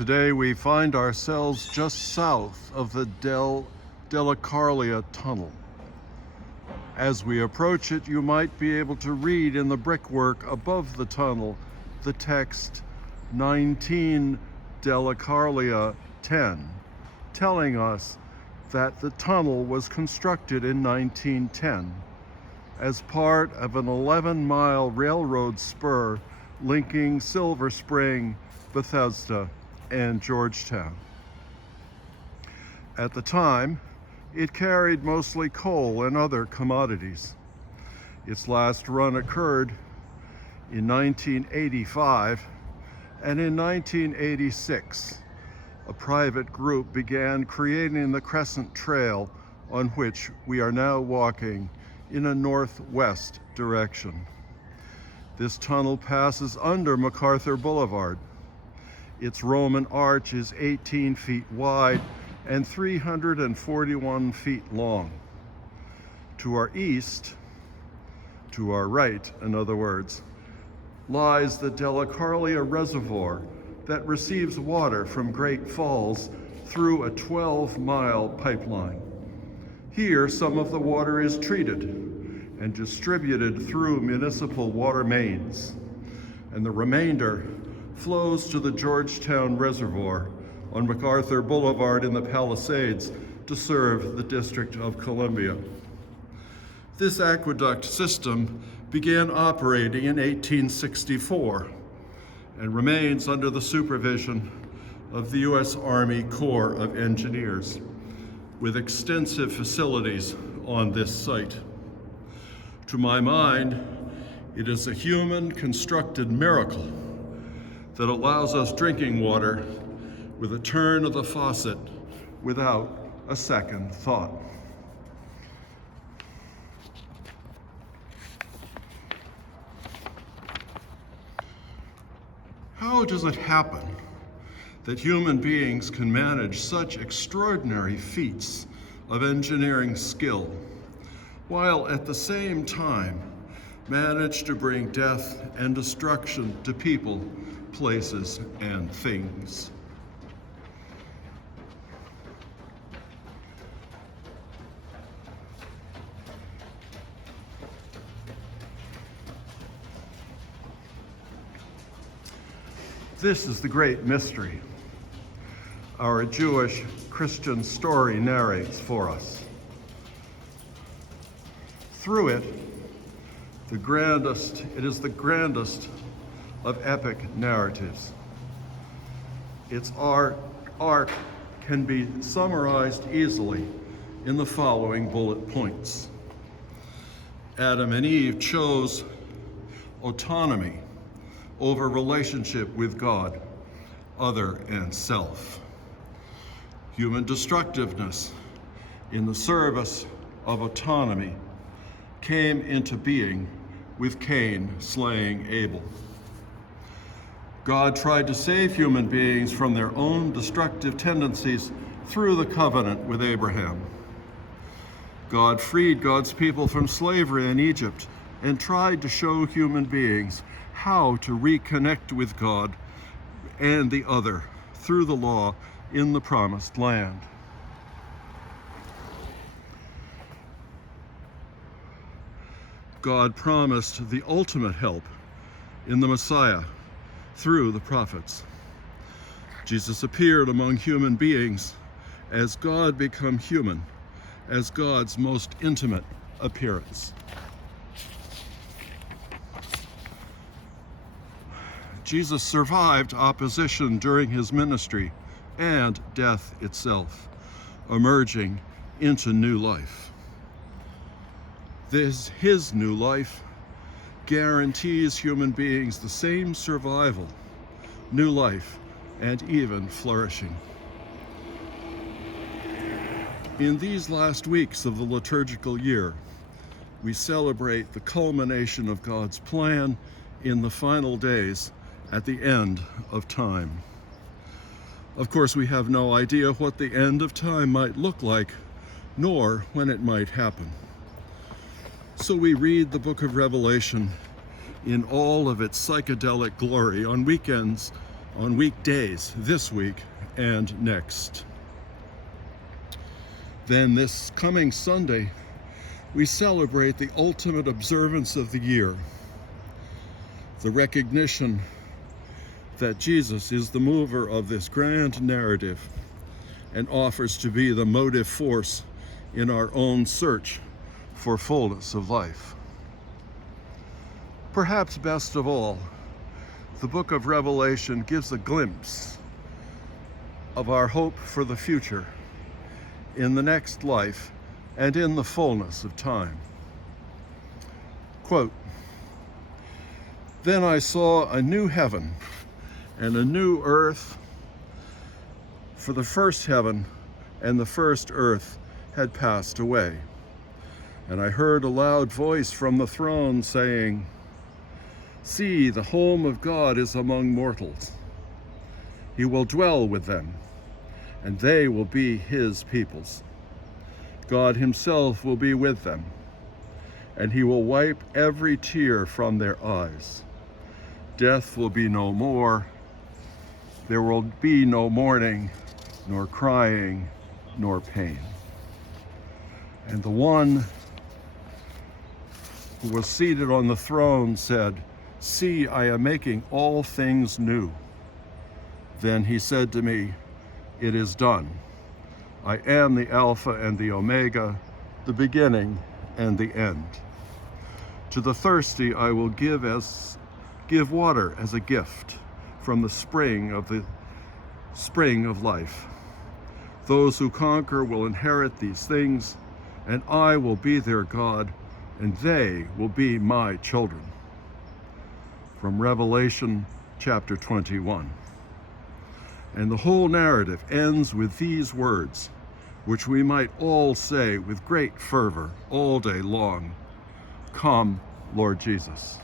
Today we find ourselves just south of the Delcarlia Tunnel. As we approach it, you might be able to read in the brickwork above the tunnel the text 19 Delcarlia 10, telling us that the tunnel was constructed in 1910 as part of an 11-mile railroad spur linking Silver Spring, Bethesda, and Georgetown. At the time, it carried mostly coal and other commodities. Its last run occurred in 1985, and in 1986, a private group began creating the Crescent Trail on which we are now walking in a northwest direction. This tunnel passes under MacArthur Boulevard. Its Roman arch is 18 feet wide and 341 feet long. To our east, to our right, in other words, lies the Delcarlia Reservoir that receives water from Great Falls through a 12-mile pipeline. Here, some of the water is treated and distributed through municipal water mains, and the remainder flows to the Georgetown Reservoir on MacArthur Boulevard in the Palisades to serve the District of Columbia. This aqueduct system began operating in 1864 and remains under the supervision of the U.S. Army Corps of Engineers, with extensive facilities on this site. To my mind, it is a human-constructed miracle that allows us drinking water with a turn of the faucet without a second thought. How does it happen that human beings can manage such extraordinary feats of engineering skill, while at the same time manage to bring death and destruction to people, places, and things? This is the great mystery our Jewish Christian story narrates for us. Through it, it is the grandest of epic narratives. Its arc can be summarized easily in the following bullet points. Adam and Eve chose autonomy over relationship with God, other, and self. Human destructiveness in the service of autonomy came into being with Cain slaying Abel. God tried to save human beings from their own destructive tendencies through the covenant with Abraham. God freed God's people from slavery in Egypt and tried to show human beings how to reconnect with God and the other through the law in the promised land. God promised the ultimate help in the Messiah through the prophets. Jesus appeared among human beings as God become human, as God's most intimate appearance. Jesus survived opposition during his ministry and death itself, emerging into new life. His new life guarantees human beings the same survival, new life, and even flourishing. In these last weeks of the liturgical year, we celebrate the culmination of God's plan in the final days at the end of time. Of course, we have no idea what the end of time might look like, nor when it might happen. So we read the book of Revelation in all of its psychedelic glory on weekends on weekdays this week and next. Then this coming Sunday, we celebrate the ultimate observance of the year, the recognition that Jesus is the mover of this grand narrative and offers to be the motive force in our own search for fullness of life. Perhaps best of all, the book of Revelation gives a glimpse of our hope for the future in the next life and in the fullness of time. Quote, "Then I saw a new heaven and a new earth, for the first heaven and the first earth had passed away. And I heard a loud voice from the throne saying, 'See, the home of God is among mortals. He will dwell with them, and they will be his peoples. God himself will be with them, and he will wipe every tear from their eyes. Death will be no more. There will be no mourning, nor crying, nor pain.' And the one who was seated on the throne said, 'See, I am making all things new.' Then he said to me, 'It is done. I am the Alpha and the Omega, the beginning and the end. To the thirsty I will give water as a gift from the spring of life. Those who conquer will inherit these things, and I will be their God, and they will be my children.'" From Revelation chapter 21. And the whole narrative ends with these words, which we might all say with great fervor all day long: "Come, Lord Jesus."